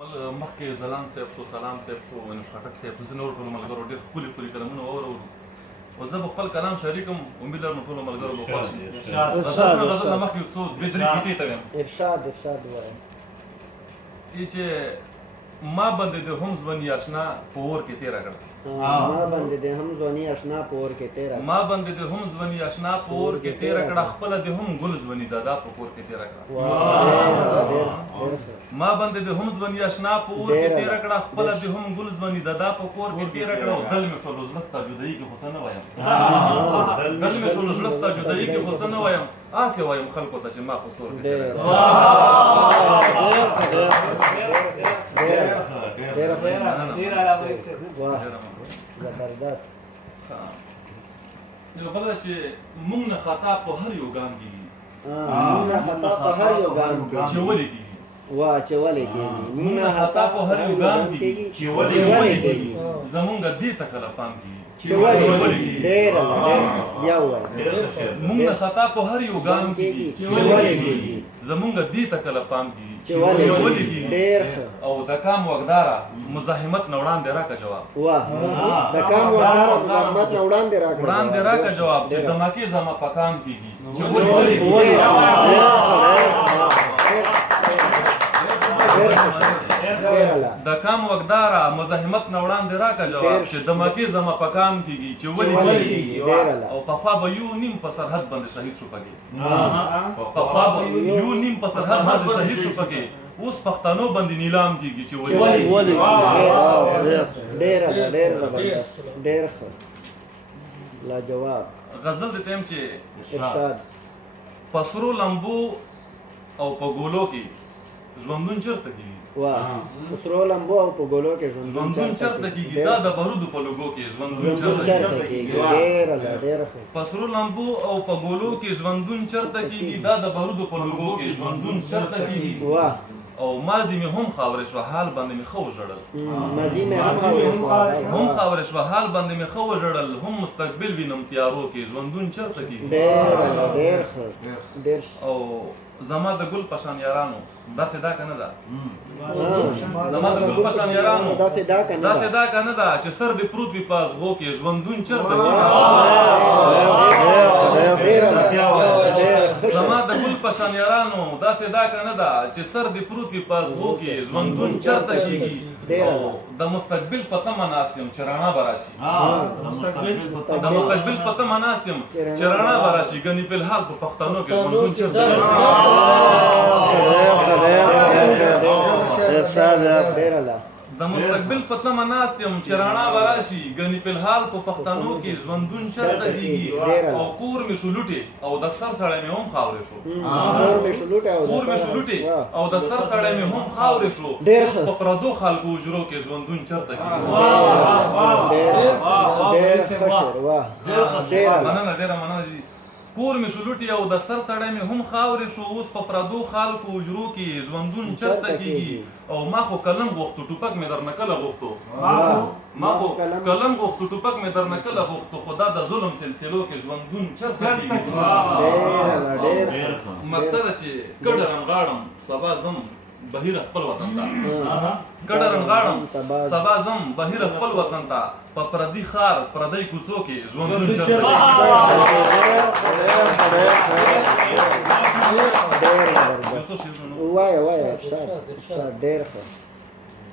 مخکې ځلان صاحب شو، سلام صاحب شو، خټک صاحب شو، ځینې نور ټولو ملګرو ډېر ښکلي کلامونه واورو. اوس زه به خپل کلام شریکم، امید لرم ټولو ملګرو به خوښ شي. غزل نه مخکې څو دوې درې کیتې ته وایم. ارشاد ووایم. ای چې ما باندې د هم ځواني اشنا په اور کې تېره کړه. ما باندې د هم ځواني اشنا په اور کې تېره کړه. ما باندې د هم ځواني اشنا په اور کې تېره کړه، خپله د هم ګل ځواني دادا په کور کې تېره کړه. ما باندې د هم ځواني اشنا په اور کې تېره کړه، خپله د هم ګل ځواني دادا په کور کې تېره کړه. او دل مې شولو زړه ستا جدایي کې خو څه نه وایم، دل مې شولو زړه ستا جدایي کې خو څه نه وایم، هسې وایم خلکو ته چې ما په سور کې تېره کړه. زبردست. یو بله چې موږ نه خطا په هر یو ګام کېږي، موږ نه خطا په هر یو ګام چې ولې کېږي، چې ولې کېږي، موږ نه خطا په هر یو ګام کېږي چې ولې کېږي، زمونږ دې ته کله پام کېږي چې ولې کېږي. ډېر بیا ووایه. موږ نه خطا په هر یو ګام کېږي چې ولې کېږي، زمونږ دې ته کله پام کېږي چې ولې کېږي. ډېر او د کام وګداره مزاحمت نه وړاندې راکړه جواب، د کام وګداره مزاحمت نه وړاندې راکړه جواب، چې دماکې زما په کام کېږي چې ولې کېږي. د کام وګداره مزاحمت نه وړاندې راکړه جواب، چې دماکې زما په کام کېږي چې ولې کېږي. او پخوا به یو نیم په سرحد باندې شهید شو پکې، پخوا به یو نیم په سرحد باندې شهید شو پکې، اوس پښتنو باندې نیلام کېږي چې ولې. ډېر زبردست، ډېر ښه، لاجواب. غزل دې ته یم چې ارشاد. په سرو لمبو او په ګولو کې ژوندون چېرته کېږي، په سرو لمبو او په ګولو کې ژوندون چېرته کېږي، دا د بارودو په لوګو کې ژوندون چېرته کېږي. ډېر ښه. په سرو لمبو او په ګولو کې ژوندون چېرته کېږي، دا د بارودو په لوګو کې ژوندون چېرته کېږي. او ماضي مې هم خاورې شوه، حال باندې مې ښه وژړل، هم خاورې شوه، حال باندې مې ښه وژړل، هم مستقبل وینم تیارو کې ژوندون چېرته کېږي. او زما د ګل په شان یارانو داسې دا که نه ده، زما د ګل په شان یارانو داسې دا که نه ده، چې سر دې پروت وي په ازغو کې ژوندون چېرته کېږي. زما د ګل په شان یارانو داسې دا که نه ده، چې سر دې پروت وي په ازغو کې ژوندون چېرته کېږي. او د مستقبل په تمه ناست یم چې رڼا به راشي، د مستقبل په تمه ناست یم چې رڼا به راشي، ګنې فی الحال په پښتنو کې ژوندون چېرته کېږي. د مستقبل په تمه ناست یم چې رڼا به راشي، ګنې فی الحال په پښتنو کې ژوندون چېرته کېږي. او کور مې شلوټې او د سر سړی مې هم خاورې شو، کور مې شلوټې او د سر سړی مې هم خاورې شو، اوس په پردو خلکو حجرو کې ژوندون چېرته کېږي. مننه، ډېره مننه جي. کور مې شلوټې او د سر سړی مې هم خاورې شو، اوس په پردو خلکو حجرو کې ژوندون چېرته کېږي. او ما خو قلم غوښتو ټوپک مې درنه کله غوښتو، ما خو قلم غوښتو ټوپک مې درنه کله غوښتو، خو دا د ظلم سلسلو کې ژوندون چېرته کېږي. مقصد ده چې کډه رنغاړم سبا ځم بهیر خپل وطن ته، کډه رنغاړم سبا ځم بهیر خپل وطن ته، په پردي ښار پردی کوڅو کې ژوندون چېرته کېږي.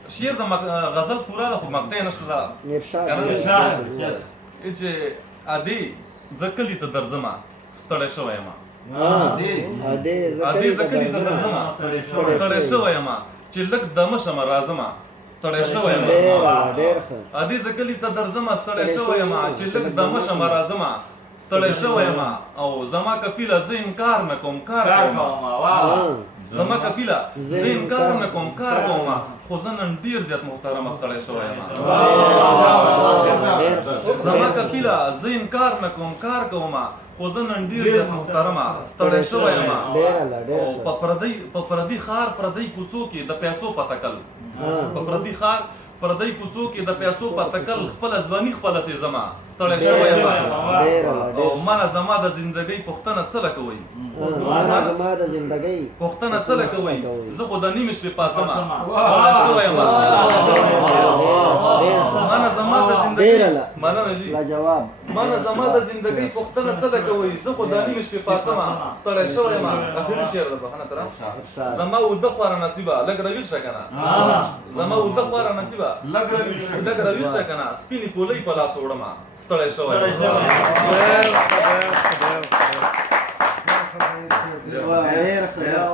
شعر د غزل پوره ده خو مقطع نشته ده. چې ادې زه کلي ته درځمه ستړی شوی یم، ادې زه کلي ته درځمه ستړی شوی یم، چې لږ دمه شمه راځمه ستړی شوی یم. ادې زه کلي ته درځمه ستړی شوی یم، چې لږ دمه شمه راځمه ستړی شوی یم. او زما کفیله زه انکار نه کوم کار کوم، زما کفیله زه انکار نه کوم کار کوم، خو زه نن ډېر زیات محترمه ستړی شوی یم. زما کفیله زه انکار نه کوم کار کوم، خو زه نن ډېر زیات محترمه ستړی شوی یم. او په پردي ښار پردی کوڅو کې د پیسو په تکل، په پردي ښار پردی کوڅو کې د پیسو په تکل، خپله ځواني خپله سې زما ستړی شوی یم. او مانه زما د زندګۍ پوښتنه څه لکوئ، پوښتنه څه لکوئ، زه خو د نیمې شپې پاڅمه ستړی شوی ډېره مننه جی لاجواب من زما د زندګۍ پوښتنه څه ده کوئ زه خو د نیمې شپې پاڅم ستړی شوی یم اخري شعر د بخښنه سره زما اوده خواره نصیبه لږ رویل شه که نه زما اوده خواره نصیبه لږ رویل شه که نه سپینې پولۍ په لاس وړمه ستړی شوی یم ډېر ښه